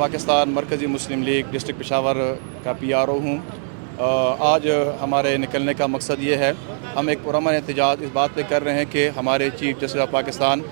پاکستان مرکزی مسلم league district Peshawar کا PRO ہوں۔ آج ہمارے نکلنے کا مقصد یہ ہے، ہم ایک پرامن احتجاج اس بات پہ کر رہے ہیں کہ ہمارے چیف جسٹس آف پاکستان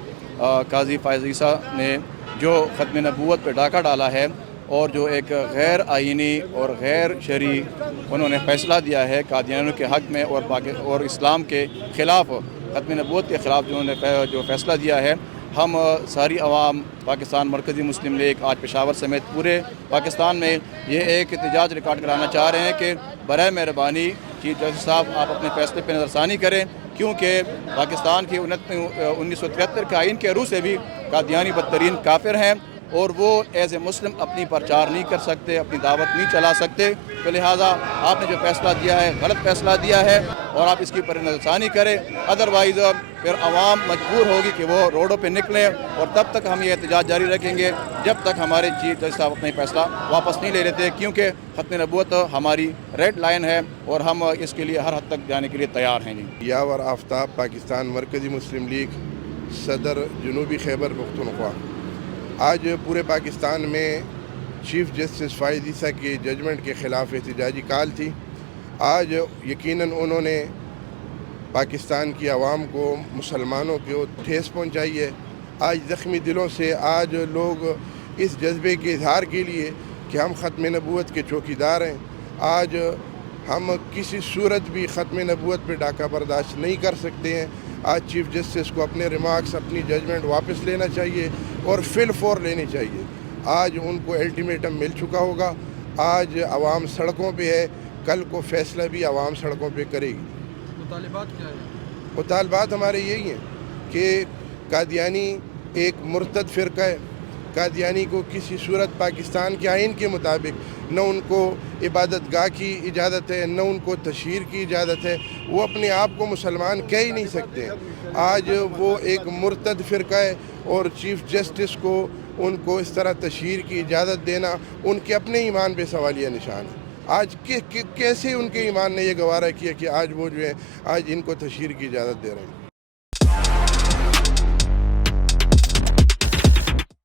قاضی فائز عیسیٰ نے جو ختم نبوت پہ ڈاکہ ڈالا ہے اور جو ایک غیر آئینی اور غیر شرعی انہوں نے فیصلہ دیا ہے قادیانیوں کے حق میں اور اسلام کے خلاف، ختم نبوت کے خلاف جو انہوں نے جو فیصلہ دیا ہے، ہم ساری عوام پاکستان مرکزی مسلم لیگ آج پشاور سمیت پورے پاکستان میں یہ ایک احتجاج ریکارڈ کرانا چاہ رہے ہیں کہ برائے مہربانی چیف جسٹس صاحب آپ اپنے فیصلے پہ نظر ثانی کریں، کیونکہ پاکستان کی 1973 کے آئین کے روح سے بھی قادیانی بدترین کافر ہیں اور وہ ایز اے مسلم اپنی پرچار نہیں کر سکتے، اپنی دعوت نہیں چلا سکتے۔ تو لہٰذا آپ نے جو فیصلہ دیا ہے غلط فیصلہ دیا ہے اور آپ اس کی پر نظر ثانی کریں، ادروائز پھر عوام مجبور ہوگی کہ وہ روڈوں پہ نکلیں، اور تب تک ہم یہ احتجاج جاری رکھیں گے جب تک ہمارے چیف جسٹس صاحب اپنے فیصلہ واپس نہیں لے لیتے، کیونکہ ختم نبوت ہماری ریڈ لائن ہے اور ہم اس کے لیے ہر حد تک جانے کے لیے تیار ہیں۔ یاور آفتاب پاکستان مرکزی مسلم لیگ صدر جنوبی خیبر پختونخوا، آج پورے پاکستان میں چیف جسٹس فائز عیسیٰ کی ججمنٹ کے خلاف احتجاجی کال تھی۔ آج یقیناً انہوں نے پاکستان کی عوام کو، مسلمانوں کو ٹھیس پہنچائی ہے۔ آج زخمی دلوں سے آج لوگ اس جذبے کے اظہار کے لیے کہ ہم ختم نبوت کے چوکیدار ہیں، آج ہم کسی صورت بھی ختم نبوت پہ ڈاکہ برداشت نہیں کر سکتے ہیں۔ آج چیف جسٹس کو اپنے ریمارکس، اپنی ججمنٹ واپس لینا چاہیے اور فی الفور لینی چاہیے۔ آج ان کو الٹیمیٹم مل چکا ہوگا، آج عوام سڑکوں پہ ہے، کل کو فیصلہ بھی عوام سڑکوں پہ کرے گی۔ مطالبات کیا ہیں؟ مطالبات ہمارے یہی ہیں کہ قادیانی ایک مرتد فرقہ ہے۔ قادیانی کو کسی صورت پاکستان کے آئین کے مطابق نہ ان کو عبادت گاہ کی اجازت ہے، نہ ان کو تشہیر کی اجازت ہے، وہ اپنے آپ کو مسلمان کہہ ہی نہیں سکتے۔ آج وہ ایک مرتد فرقہ ہے اور چیف جسٹس کو ان کو اس طرح تشہیر کی اجازت دینا ان کے اپنے ایمان پہ سوالیہ نشان ہے۔ آج کیسے ان کے ایمان نے یہ گوارا کیا کہ آج وہ جو ہے آج ان کو تشہیر کی اجازت دے رہے ہیں۔